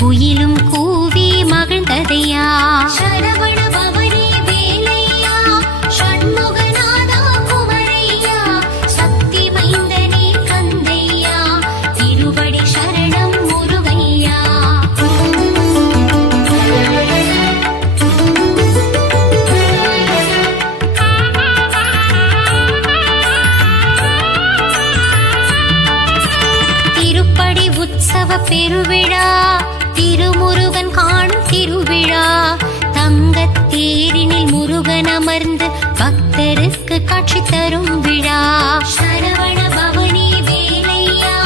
குயிலும் கூவி மகிழ்ந்ததையா. சரவண பவனி வேலையா ஷண்முகநாதா குமரையா சக்தி மைந்தனே கந்தையா திருவடி சரணம் முருகையா. திருப்படி உற்சவ பெருவிழா திருமுருகன் காணும் திருவிழா. தங்கத்தேரினில் முருகன் அமர்ந்து பக்தருக்கு காட்சி தரும் விழா. சரவண பவனி வேலையா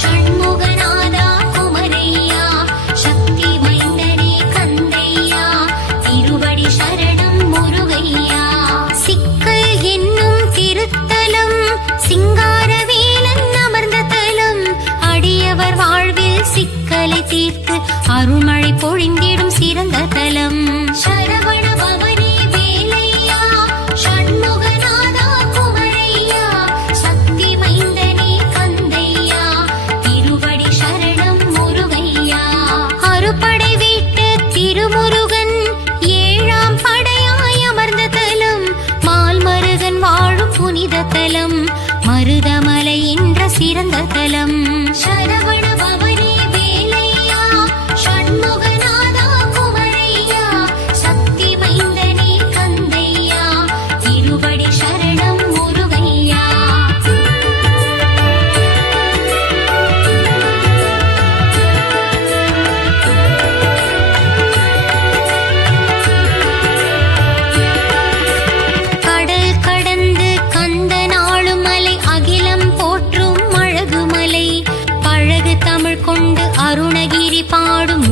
ஷண்முகநாதா குமரையா சக்தி மைந்தனே கந்தையா திருவடி சரணம் முருகையா. சிக்கல் என்னும் திருத்தலம் சிங்காரவேலன் அமர்ந்த தலம். அடியவர் வாழ்வில் சிக்கலை தீர்த்து அருள்மழை பொழிந்திடும் சிறந்த தலம். சரவண பவனி வேலையா ஷண்முகநாதா குமரையா சக்தி மைந்தனே கந்தையா திருவடி சரணம் முருகையா. அறுபடை வீட்டு திருமுருகன் ஏழாம் படையாய் அமர்ந்த தலம். மால்மருகன் வாழும் புனித தலம். மருதமலை என்ற சிறந்த தலம். சரவண பவனி வேலையா ஷண்முகநாதா குமரையா சக்தி மைந்தனே கந்தையா திருவடி சரணம் முருகையா. கடல் கடந்து கந்தனாளும் மலை அகிலம் போற்றும் அழகுமலை. பழகு தமிழ் கொண்டு அருணகிரி பாடும்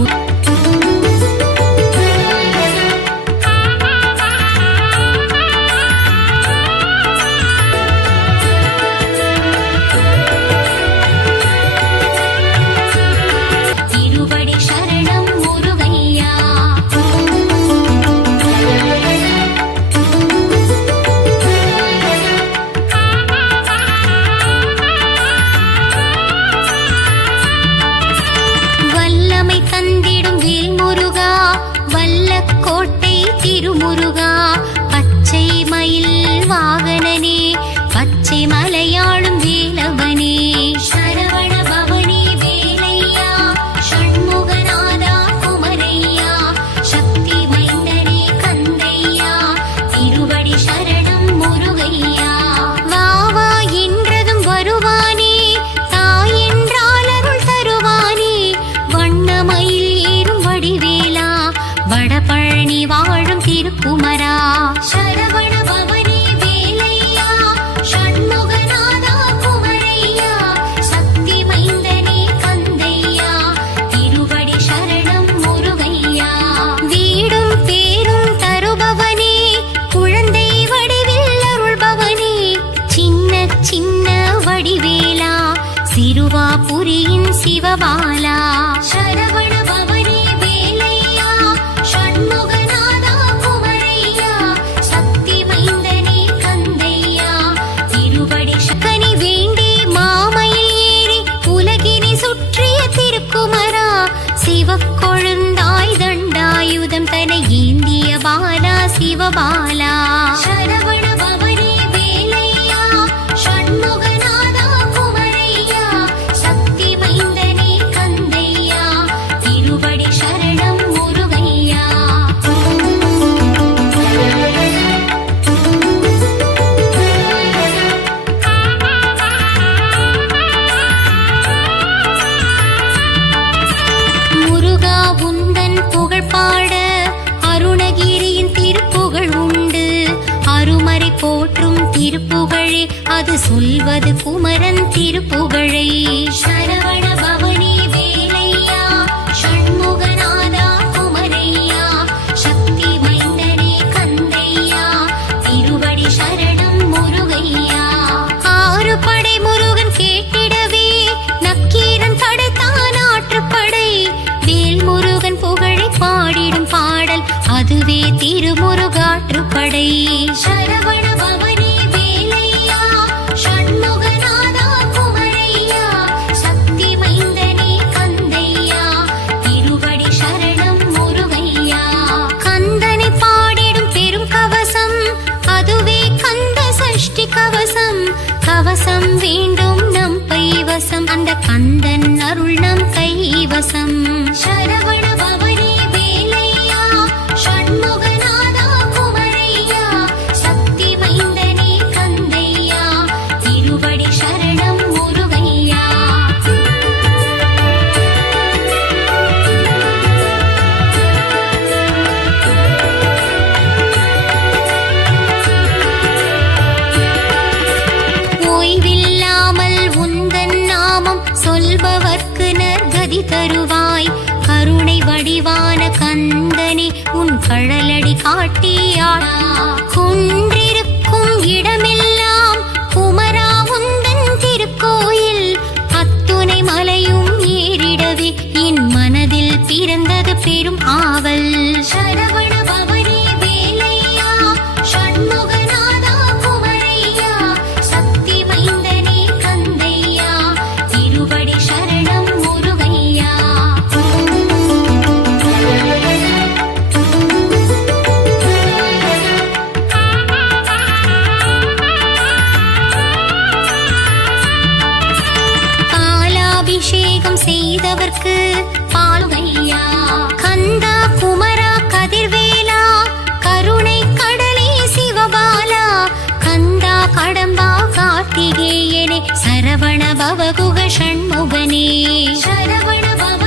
திருவடி சரணம் முருகையா. வல்லமை தந்திடும் வேல்முருகா வல்லக்கோட்டை திருமுருகா. பச்சை மயில் வாகனனே பச்சை மலையாளும் வேலவனே. சரவண பவனி வேலையா ஷண்முகநாதா குமரையா சக்தி மைந்தனே கந்தையா திருவடி சரணம் முருகையா. வாவா என்றதும் வருவானே தாய் என்றால் அருள் தருவானே. வண்ணமயில் ஏறும் வடிவேலா வடபழனி வாழும் திருக்குமரா. சரவண பவனி வேலையா ஷண்முகநாதா குமரையா சக்தி மைந்தனே கந்தையா திருவடி சரணம் முருகையா. வீடும் பேரும் தருபவனே குழந்தை வடிவில் அருள்பவனே. சின்ன சின்ன வடிவேலா சிறுவாபுரியின் சிவபாலா. சரவண பவனி வேலையா ஷண்முகநாதா குமரையா சக்தி மைந்தனே கந்தையா திருவடி சக்கனி வேண்டி மாமயில் ஏறி உலகினை சுற்றிய திருக்குமரா. சிவக்கொழுந்தாய் தண்டாயுதம் தன ஏந்திய பாலா சிவபாலா. சரவண பவனி வேலையா ஷண்முகநாதா குமரையா சக்தி மைந்தனே கந்தையா திருவடி சரணம் முருகையா. முருகா உந்தன் புகழ் பாட அருணகிரியின் திருப்புகழ் உண்டு. அருமறை போற்றும் திருப்புகழே அது சொல்வது குமரன் திருப்புகழை. சரவண பவனி வேலையா ஷண்முகநாதா குமரையா சக்தி மைந்தனே கந்தையா திருவடி சரணம் முருகையா. ஆறு படை முருகன் கேட்டிடவே நக்கீரன் படைத்தான் ஆற்றுப்படை. வேல் முருகன் புகழை பாடிடும் பாடல் அதுவே திருமுருகாற்றுப்படை. சரவண பவனி வேலையா ஷண்முகநாதா குமரையா சக்தி வரம் வேண்டும் நம் கைவசம், அந்த கந்தன் அருள் நம் கைவசம். சரவண பவனே வேலையா, ஷண்முகநாதா குமரையா, சக்தி மைந்தனே கந்தையா, திருவடி சரணம் முருகையா. ஓய்வில்லாமல் உந்தன் நாமம் சொல்பவர்க்கு நற்கதி தருவாய். கருணை வடிவான கந்தனே உன் கழலடி காட்டியாடா. குன்றிருக்கும் இடமெல்லாம் குமரா உந்தன் திருக்கோயில், அத்துணை மலையும் ஏறிடவே என் மனதில் பிறந்தது பெரும் ஆவல். சரவண பவனே வேலையா, ஷண்முகநாதா குமரையா, சக்தி மைந்தனே கந்தையா, திருவடி சரணம் முருகையா. பாலாபிஷேகம் செய்தவர்க்கு பாலுகையா, கந்தா குமரா கதிர்வேலா, கருணை கடலே சிவபாலா, கந்தா கடம்பா கார்த்திகேயனே, சரவண பவகுக ஷண்முகனே. சரவண பவ